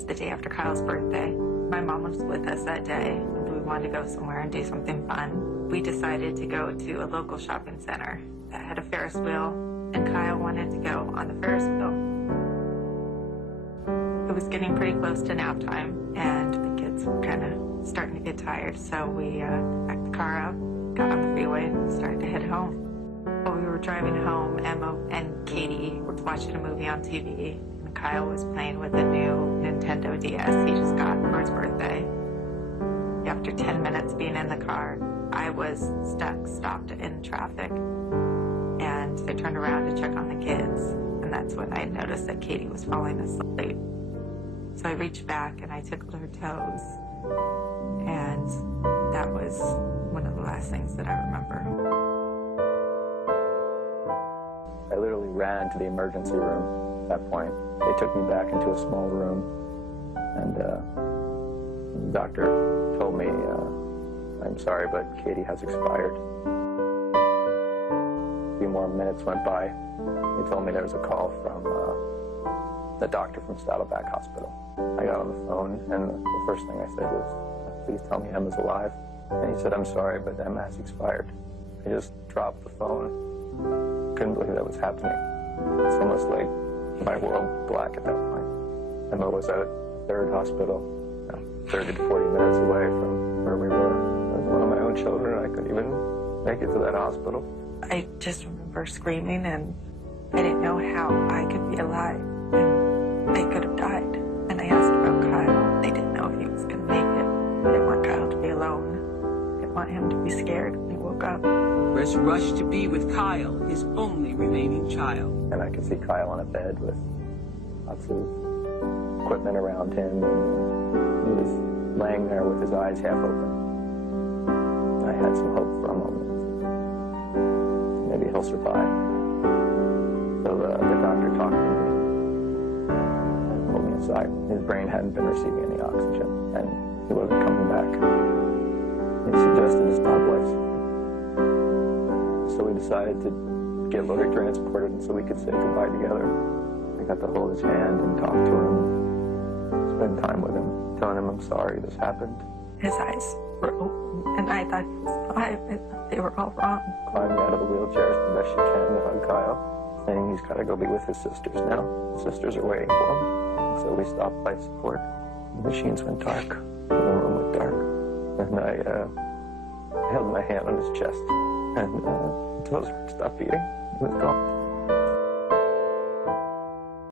was the day after Kyle's birthday. My mom was with us that day, and we wanted to go somewhere and do something fun. We decided to go to a local shopping center that had a Ferris wheel, and Kyle wanted to go on the Ferris wheel. It was getting pretty close to nap time, and the kids were kind of starting to get tired, so we packed the car up, got on the freeway, and started to head home. While we were driving home, Emma and Katie were watching a movie on TV, and Kyle was playing with a new Nintendo DS he just got for his birthday. After 10 minutes being in the car, I was stopped in traffic, and I turned around to check on the kids, and that's when I noticed that Katie was falling asleep. So I reached back and I tickled her toes, and that was one of the last things that I remember. I literally ran to the emergency room at that point. They took me back into a small room, and the doctor told me, I'm sorry, but Katie has expired. A few more minutes went by. They told me there was a call from the doctor from Saddleback Hospital. I got on the phone, and the first thing I said was, please tell me Emma's alive. And he said, I'm sorry, but Emma has expired. I just dropped the phone. Couldn't believe that was happening. It's almost like my world black at that point. Emma was at a third hospital, 30 to 40 minutes away from where we were. As one of my own children, I couldn't even make it to that hospital. I just remember screaming, and I didn't know how I could be alive, and they could have died. And I asked about Kyle. They didn't know if he was going to make it. I didn't want Kyle to be alone. I didn't want him to be scared when he woke up. Chris rushed to be with Kyle, his only remaining child. And I could see Kyle on a bed with lots of equipment around him, and he was laying there with his eyes half open. I had some hope for a moment. Maybe he'll survive. So the doctor talked to me and pulled me aside. His brain hadn't been receiving any oxygen, and he wasn't coming back. He suggested a stop life support. So we decided to get Lori transported so we could say goodbye together. I got to hold his hand and talk to him, spend time with him, telling him I'm sorry this happened. His eyes were open, and I thought he was alive. I thought they were all wrong. Climbing out of the wheelchair as best she can to hug Kyle, saying he's got to go be with his sisters now. His sisters are waiting for him. So we stopped life support. The machines went dark. The room went dark. And I held my hand on his chest, and until his heart stopped beating, he was gone.